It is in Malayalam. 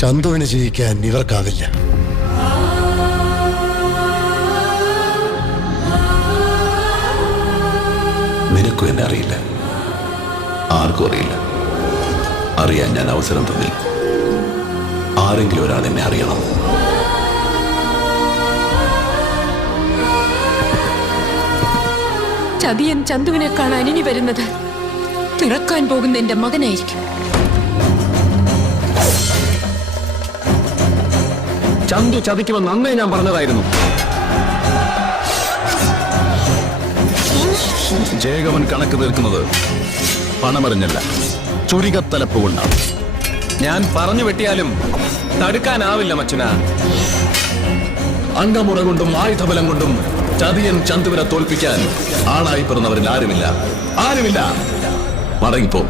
ചന്തുവിന് ജയിക്കാൻ ഇവർക്കാവില്ല. നിനക്കും എന്നെ അറിയില്ല, ആർക്കും അറിയില്ല. അറിയാൻ ഞാൻ അവസരം തന്നി. ആരെങ്കിലും ഒരാൾ എന്നെ അറിയണം. ചതിയൻ ചന്തുവിനെ കാണാൻ ഇനി വരുന്നത് പിറക്കാൻ പോകുന്ന എന്റെ മകനായിരിക്കും. ചന്തു ചതിക്കുമെന്ന് അന്നേ ഞാൻ പറഞ്ഞതായിരുന്നു. ജയകവൻ കണക്ക് തീർക്കുന്നത് പണമറിഞ്ഞല്ല, ചുരികത്തലപ്പ് കൊണ്ടാണ്. ഞാൻ പറഞ്ഞു വെട്ടിയാലും തടുക്കാനാവില്ല മച്ചുന. അംഗമുറ കൊണ്ടും ആയുധബലം കൊണ്ടും ചതിയൻ ചന്തുവിനെ തോൽപ്പിക്കാൻ ആണായി പിറന്നവരിൽ ആരുമില്ല. മടങ്ങിപ്പോ.